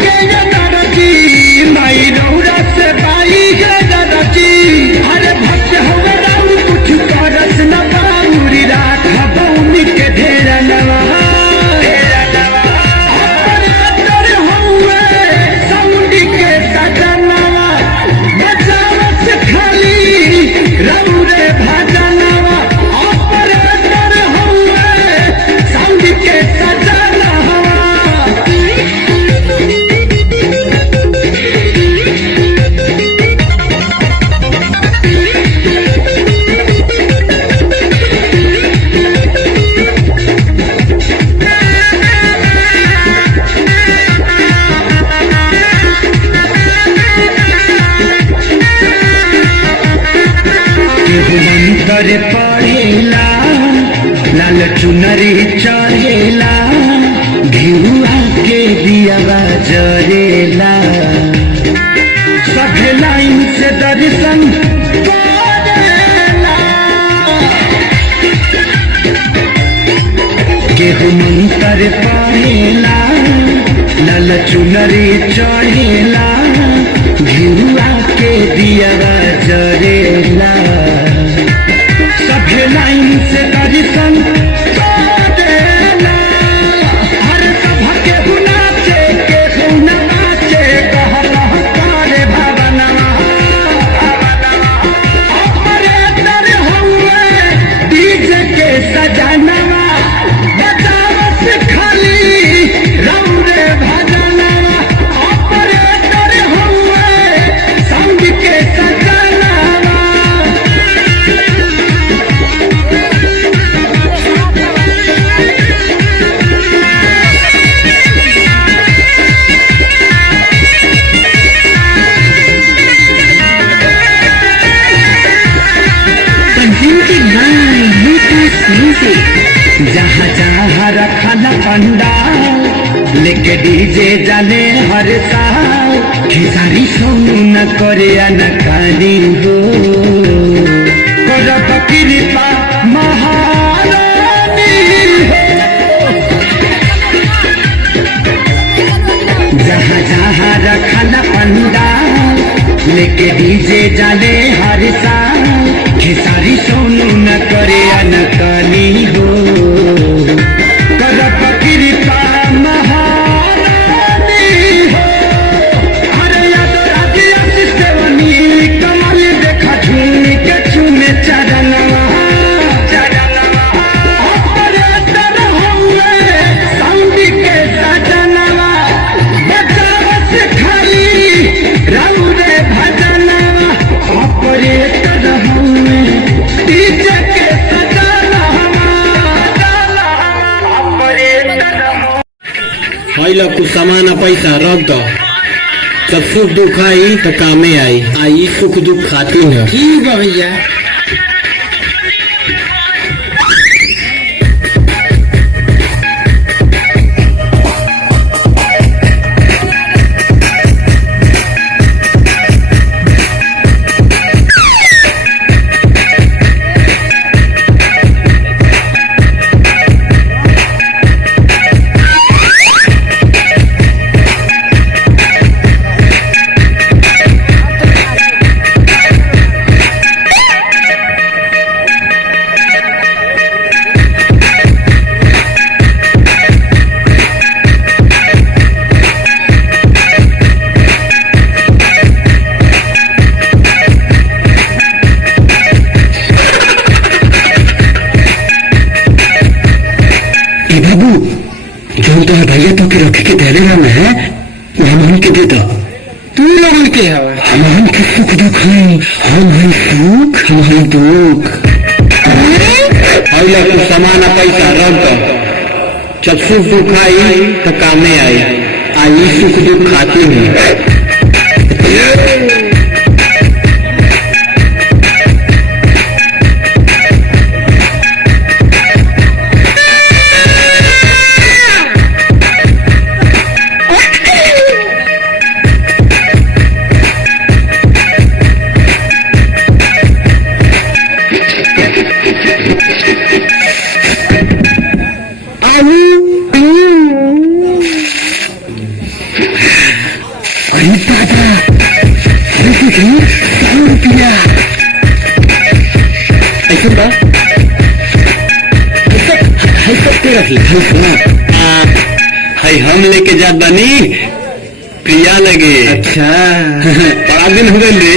के नरजी माई रौरा से बाई के नरजी अरे भक्त होवे राउर कुछ करस न बाउरी राख बौनी के ढेर नवा ऑपरेटर होवे साउंडी के सजनवा बचावत खाली रौरे भजनवा ऑपरेटर होवे साउंडी के सजनवा मंत्र पढ़ेला लाल चुनरी चढ़ेला घिउआ के दियावा जरेला सभे लाइन से दर्शन करेला केहू मंत्र पढ़ेला लाल चुनरी चढ़ेला घिउआ के दियावा जरेला सभे लाइन से दर्शन करेला हर सभा के नाचे केहू न नाचे कहला करे भवनवा ऑपरेटर हुए डीजे के सजनवा बचावत खाली रौरे भजनवा ऑपरेटर हुए साउंड के सजनवा जहाँ जहाँ रखल पंडाल लेके डीजे जाने हर साल खेसारी सोनू न करे अनकानी हो करब कृपा महारानी हो जहाँ जहाँ रखल पंडाल लेके डीजे जाने हर साल खेसारी सोनू न करे अनकानी हो करब कृपा महारानी हो अरे यादराजी सेवनी कमल देखा झूम के चूमे चरणवा ऑपरेटर हुए साउंड के सजनवा बचावत खाली रौरे भजनवा ऑपरेटर हुए डीजे के सजनवा ऑपरेटर पहले कुछ सामान पैसा रख दो जब सुख दुख आई तो कामे आई आई सुख दुख खाती है ठीक है भैया बाबू जो तो है भैया तो के रखे के दे रहा मैं हम के दे दो तू लोगन के हवा हम के सुख दुख है हम है सुख हम है दुख पहले कुछ सामान पैसा रख दो जब सुख दुख आई तो कामे आई आई सुख दुख खाती है हाय हम लेके जात बानी प्रिया लगे। अच्छा बड़ा दिन हो गए रे।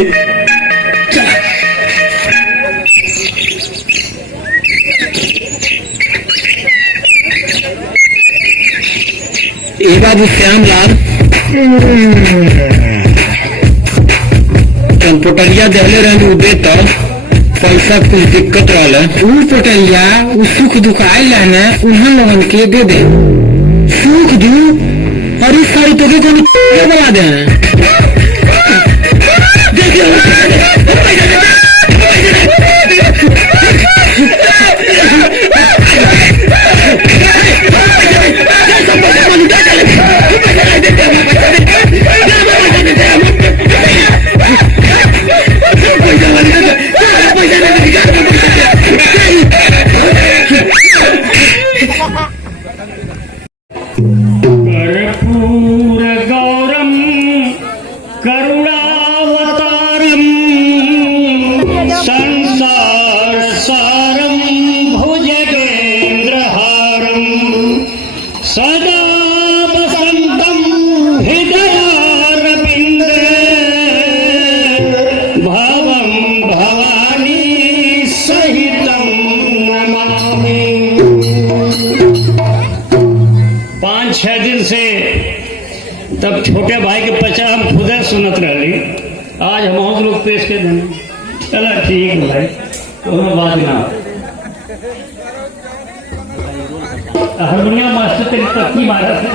ए बाबू श्यामलाल पोटलिया दहले रहे उदे तो पैसा कुछ दिक्कत रहल। उ पोटलिया उ सुख दुख आयल न उन्हन लोगन के दे दे। सुख दुख और इस सारी तो के बना दे। कर्पूर गौरम करुणावतारम संसार सारम भुजगेन्द्रहारम सदा वसंतम हृदयारविंदे भवम भवानी सहितम नमामि। 5-6 दिन से तब छोटे भाई के पचा हम खुद सुनत रही। आज हम लोग पेश के देने चला ठीक है भाई तो बात ना हारमोनियम मास्टर तेरी पत्नी मारा था।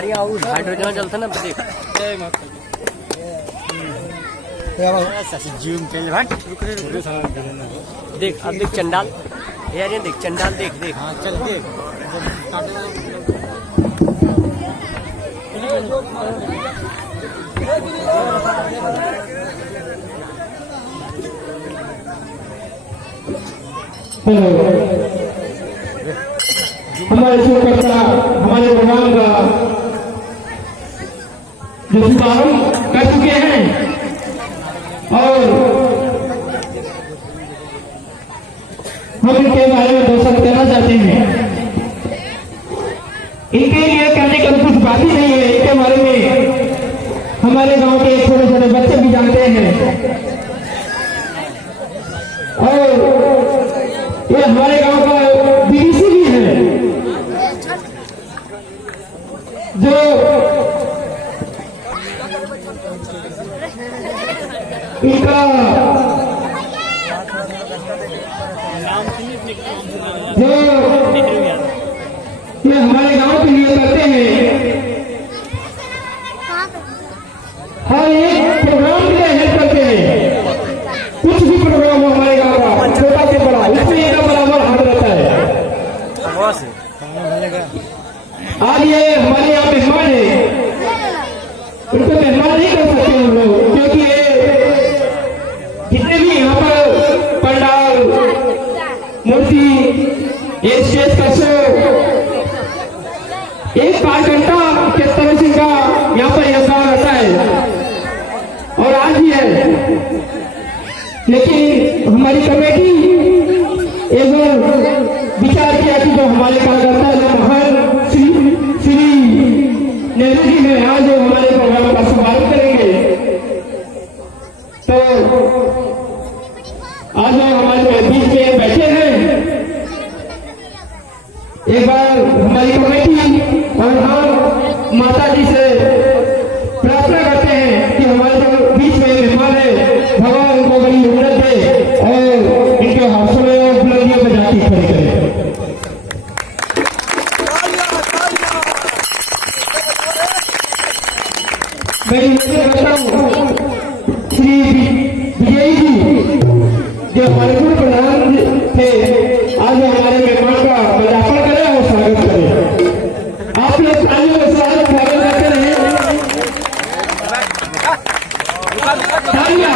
हमारे यहाँ उस हाइड्रोजन जलता ना देख जूम चल हट देख अब देख चंडाल यार ये देख चंडाल देख देख हाँ चल देख हमारे शोकर्ता हमारे भगवान का जो शुभारंभ कर चुके हैं और हम इनके बारे में 2 शब्द कहना चाहते हैं। इनके लिए कहने का कुछ बात ही नहीं है। इनके बारे में हमारे गांव के छोटे छोटे बच्चे भी जानते हैं और ये हमारे गांव का बीडीसी भी है जो इनका जो ये हमारे गांव के लिए करते हैं हर एक प्रोग्राम के लिए हेल्प करते हैं। कुछ भी प्रोग्राम हो हमारे गांव का छोटा से बड़ा उसमें इनका बराबर हाथ रहता है। आज ये हमारे यहाँ मेहमान है उनको मेहमान नहीं कर सकते हम लोग क्योंकि ये जितने भी यहाँ पर पंडाल मूर्ति ये स्टेज का शो एक 5 घंटा के तरह से का यहाँ पर योगदान रहता है और आज भी है। लेकिन हमारी कमेटी एक विचार किया कि जो हमारे कार्यकर्ता है जो महान श्री नेहरू जी है आज जो हमारे प्रोग्राम का शुभारंभ करेंगे तो आज जो हमारे बीच में बैठे हैं एक बार हमारी कमेटी और हम माता जी से प्रार्थना करते हैं कि हमारे जो बीच में मेहमान है भगवान उनको बड़ी उन्नत दे और इनके हौसले और बुलंदियों में जाती खड़ी करे। मैं ये कहता हूँ श्री विजय जी जो हमारे पूर्व प्रधान थे आज हमारे मेहमान का मजाफर करें और स्वागत करें। आप लोग तालियों के साथ स्वागत करते रहे। तालियां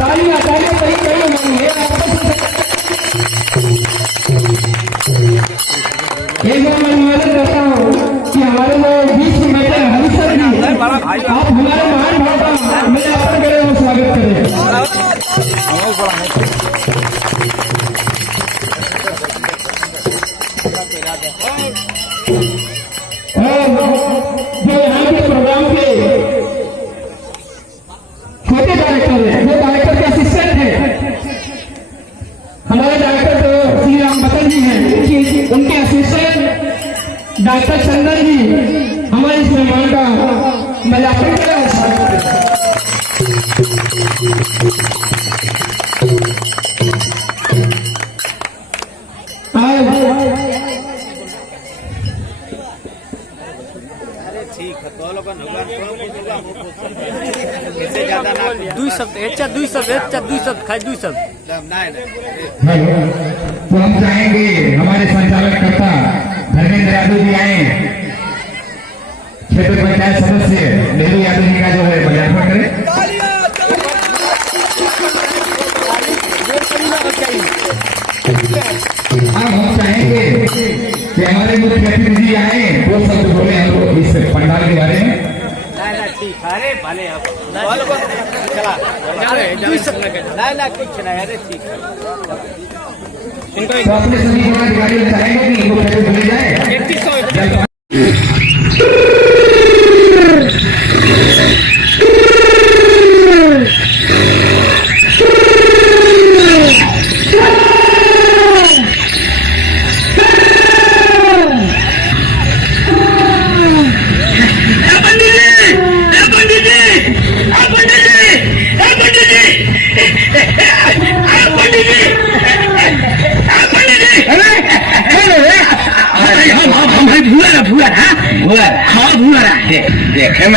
तालियां तालियां सही कहीं नहीं है। एक बार मैं निवेदन करता हूँ कि हमारे जो बीच में बैठे हरिशर जी आप हमारे महान भाषा मेरे अर्पण करें और स्वागत करें। और जो यहाँ के प्रोग्राम के छोटे डायरेक्टर हैं जो डायरेक्टर के असिस्टेंट हैं हमारे डायरेक्टर तो श्री राम बतन जी हैं उनके असिस्टेंट डॉक्टर चंदन जी हमारे इस मेहमान का मजाफर करें और स्वागत करें। ठीक है तो लोग दुई शब्द अच्छा दुई शब्द खाई दुई शब्द तो हम चाहेंगे हमारे संचालक कर्ता धर्मेंद्र यादव जी आए क्षेत्र पंचायत सदस्य नेहरू यादव जी का जो है मजाफर करें। हम चाहेंगे कि हमारे मुख्य अतिथि जी आए 2 शब्द बोले हम लोग इस पंडाल के बारे में। ठीक अरे भले आप चला ना कुछ नहीं अरे ठीक तो अपने सभी पदाधिकारी चाहेंगे कि इनको पहले बोले जाए। पंडित जी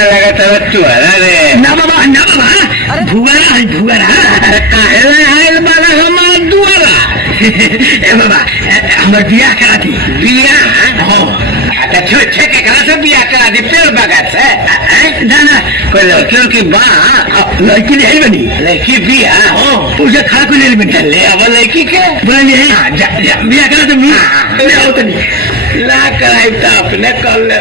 लगा था तुअरा रे। ना बाबा भुआरा है भुआरा। काहे आयल बाला हमार दुआरा। ए बाबा हमार बियाह करा दी। बियाह हो अच्छा छोटे के करा से बियाह करा दी पेड़ बगत से। ना कोई लड़की की बा लड़की नहीं बनी लड़की बियाह हो उसे खा को ले बेटा ले अब लड़की के बोला नहीं बियाह करा तो मैं आओ तो नहीं ला कराई तो अपने कर ले।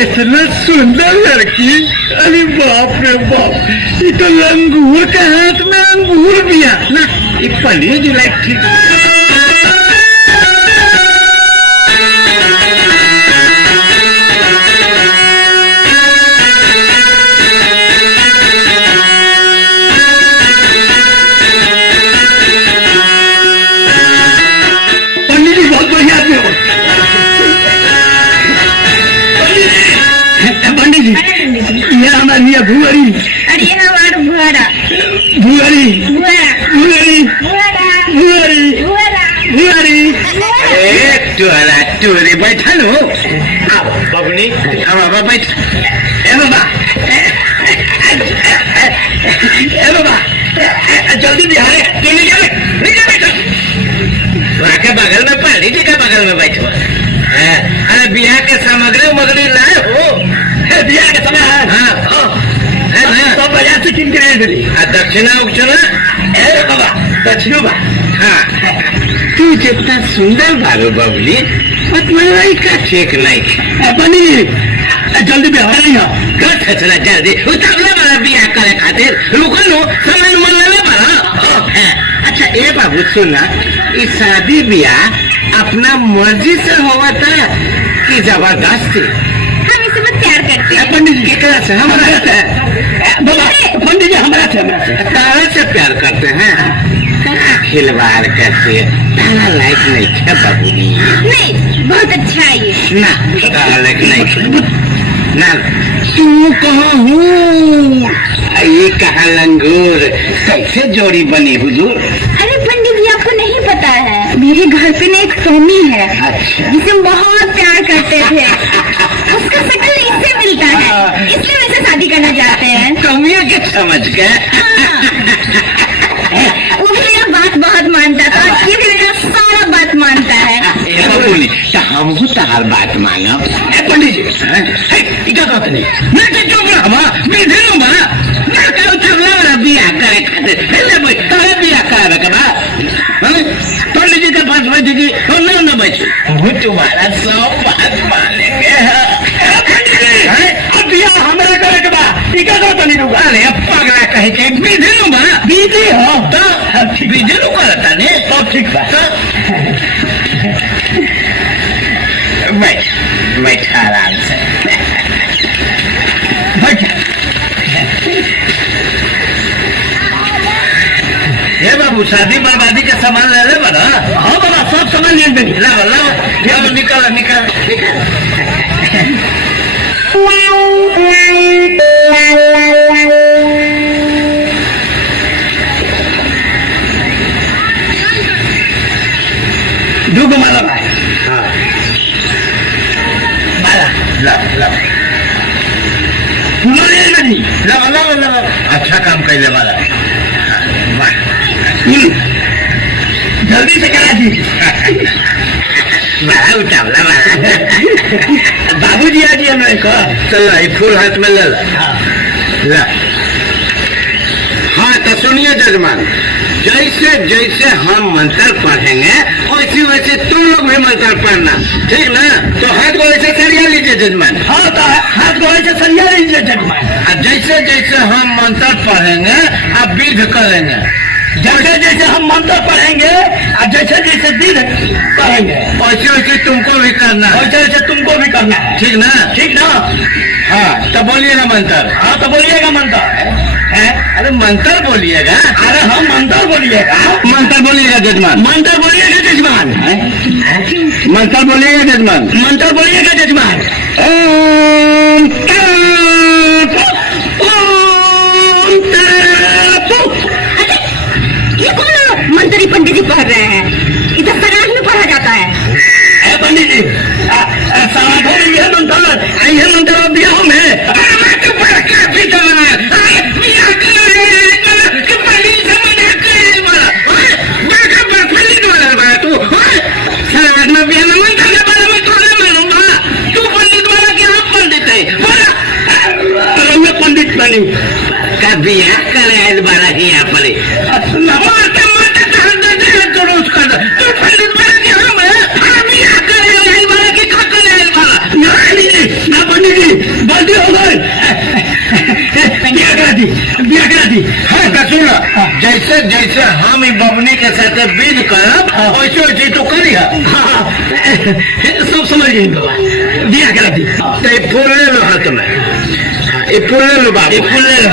इतना सुंदर लड़की। अरे बाप रे बाप ये तो लंगूर के हाथ में अंगूर दिया ना ये पंडित जी लाइक ठीक पंडित जी बहुत बढ़िया आदमी हो। पंडित जी ये हमारी ये भुआरी अरे हमारा भुआरा भुआरी भुआरा भुआरी भुआरा भुआरी भुआरा भुआरी। तुअरा तुअरी बैठा लो आओ बबनी अब बाबा बैठ। ए बाबा ए बाबा जल्दी बिहार जल्दी नीचे के बगल में पंडित जी के बगल में बैठो। अरे बियाह के सामग्री मगरी लाए हो बिहार के समय हाँ तो बाजार से किन के ले दक्षिणा उक्षणा ए बाबा दक्षिणो बा। हाँ तू जितना सुंदर बारो बबली मतलब का ठीक नहीं। पंडित जल्दी बिहार नहीं हो चला जल्दी उतावला वाला बियाह करे खातिर रुको लो समय मन ले बड़ा। अच्छा ए बाबू सुना इस शादी बियाह अपना मर्जी से हुआ था कि जबरदस्ती। हम इसे बहुत प्यार करते हैं। पंडित जी केकरा से हमारा से बाबा पंडित जी हमारा से तारा से प्यार करते हैं खिलवाड़ करते तारा लाइक नहीं है बबूरी नहीं बहुत अच्छा है ये। ना तारा लाइक नहीं ना तू कहाँ हूँ ये कहा लंगूर कैसे जोड़ी बनी हुजूर। अरे पंडित जी आपको नहीं पता है मेरे घर पे ना एक स्वामी है जिसे हम बहुत प्यार करते थे। उसका शक्ल इससे मिलता है इसलिए वैसे शादी करना चाहते हैं। कमियाँ के समझ गए। वो भी मेरा बात बहुत मानता था ये भी मेरा सारा बात मानता है। तो हम तार बात मानो पंडित जी क्या कहते नहीं मैं तो चुप रहा मैं दिलू बा मैं कल चुगला वाला बियाह करे खातिर पहले भाई तोरे बियाह करे के बाद पंडित जी के पास बैठ गई और नहीं ना बैठ वो तुम्हारा सब बात मानेंगे। अब बिहार हमारा करे के बाद ये क्या कहते नहीं रुका अरे पगला कहे के बीजी लू बा बीजी हो तो बीजी लू करता ने तो ठीक बा बैठ बैठ आराम से बैठ ये बाबू शादी बर्बादी का सामान ले ले बना। हाँ बाबा सब सामान ले देंगे लाओ लाओ निकाल निकाल दूगो माला भाई हाँ माला लाओ लाओ फूलो ले नहीं लाओ लाओ लाओ अच्छा काम कर ले वाला जल्दी से करा दीजिए बड़ा उठावला वाला बाबूजी आ दिया मैं को चल ये फूल हाथ में ले ला। हाँ तो सुनिए जजमान जैसे जैसे हम मंत्र पढ़ेंगे वैसे वैसे तुम लोग भी मंत्र पढ़ना ठीक ना। तो हाथ को ऐसे सरिया लीजिए जजमान। हाँ तो हाथ को ऐसे सरिया लीजिए जजमान। और जैसे जैसे हम मंत्र पढ़ेंगे आप विध करेंगे जैसे जैसे हम मंत्र पढ़ेंगे और जैसे जैसे विध करेंगे वैसे वैसे तुमको भी करना है वैसे वैसे तुमको भी करना है ठीक ना। ठीक ना। हाँ तो बोलिएगा मंत्र। हाँ तो बोलिएगा मंत्र है अरे मंत्र बोलिएगा। अरे हम मंत्र बोलिएगा मंत्र बोलिएगा जजमान। मंत्र बोलिएगा जजमान मंत्र बोलिएगा जजमान। मंत्र बोलिएगा जजमान। ओम ये कौन मंत्री पंडित जी पढ़ रहे हैं इधर सराज में पढ़ा जाता है। पंडित जी मंत्र आई है मंत्र ब्याह में तो बड़ा काफी तो बना ब्याह के पहले समझ के बड़ा पहले वाला बड़ा तू सारा ना ब्याह में मंत्र के बारे में तो नहीं मालूंगा तू पंडित वाला क्या पंडित है बोला मैं पंडित बनी का ब्याह करे बड़ा ही यहाँ पर माता माता जरूर कर तू पंडित बना के हम ब्याह करे वाला की का करे वाला ना पंडित जी बंदी हो गए ब्याह करा दी हाँ सुना जैसे जैसे हम बबनी के साथ बीज करब वैसे वैसे तो करी सब समझ गई बाबा ब्याह करा दी तो ये फूल ले लो हाथ में ये फूल ले लो बाबा ये फूल ले लो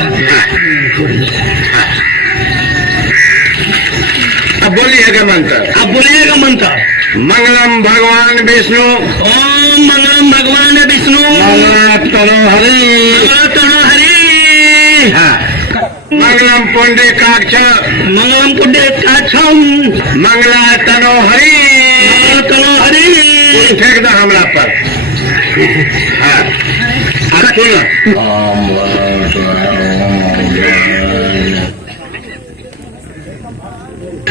अब बोलिएगा मंत्र अब बोलिएगा मंत्र मंगलम भगवान विष्णु ओम मंगलम भगवान विष्णु तनो हरि हाँ मंगलम पुंडे काक्ष मंगलम पुंडे काक्षम मंगला तनो हरि फेंक दो हमरा पर हाँ अब सुनो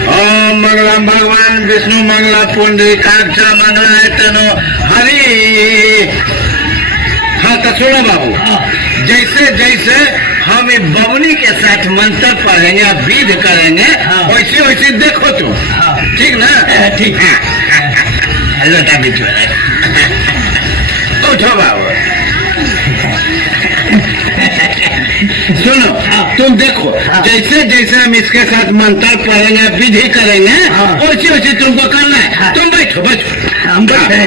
ओम मंगलम भगवान विष्णु मंगला पुंडे काक्ष मंगला तनो हरि हाँ तो सुनो बाबू जैसे जैसे हम ये बबनी के साथ मंत्र पढ़ेंगे विध करेंगे वैसे वैसे देखो तुम ठीक ना ठीक है लोटा बीच में उठो बाबू सुनो तुम देखो जैसे जैसे हम इसके साथ मंत्र पढ़ेंगे विधि करेंगे वैसे वैसे तुमको करना है तुम बैठो बैठो हम बैठे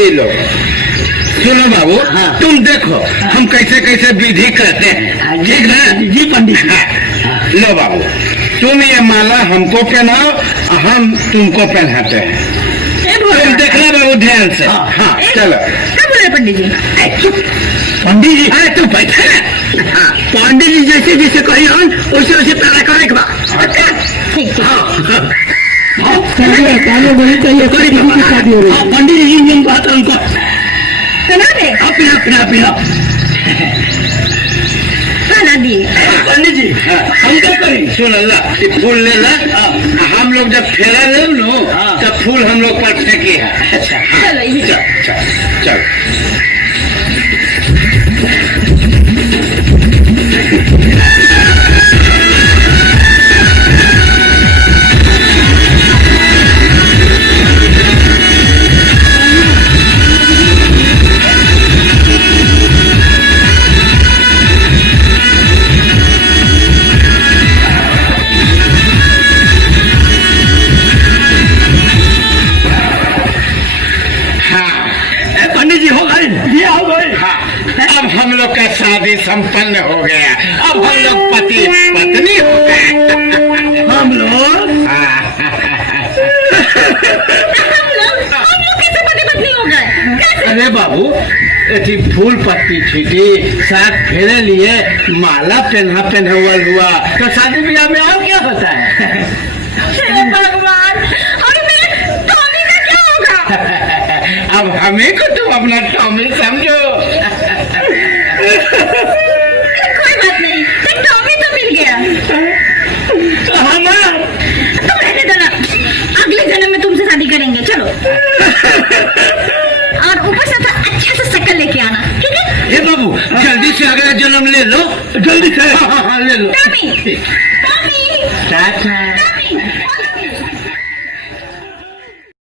ये लो सुनो बाबू तुम देखो हम कैसे कैसे विधि करते हैं ठीक ना जी पंडित लो बाबू तुम ये माला हमको पहनाओ हम तुमको पहनाते हैं तुम देखना बाबू ध्यान से हाँ चलो क्या बोल रहे पंडित जी पंडित जी अरे तुम बैठे ना पंडित जी जैसे जैसे कही हम वैसे वैसे पहला करे के बाद ठीक पंडित जी जिन बात है उनको सुना दे पिला पिला पिला खाना दिए पंडित जी हम क्या करें सुन अल्लाह फूल ले ला हम लोग जब फेरा ले लो तब फूल हम लोग पर फेंके हैं अच्छा चलो ये चल चल अब हम लोग का शादी संपन्न हो गया अब हम लोग पति पत्नी हो गए हम लोग कैसे पति पत्नी हो गए अरे बाबू ऐसी फूल पत्ती छीटी साथ फेरे लिए माला पहना हुआ तो शादी ब्याह में और क्या होता है भगवान और मेरे टॉमी का क्या होगा अब हमें को तुम अपना टॉमी समझो कोई बात नहीं टॉमी तो मिल गया तुम रहने दो ना अगले जन्म में तुमसे शादी करेंगे चलो और ऊपर से अच्छा सा शक्ल लेके आना ठीक है हे बाबू जल्दी से अगला जन्म ले लो जल्दी से हाँ ले लो टॉमी टाटा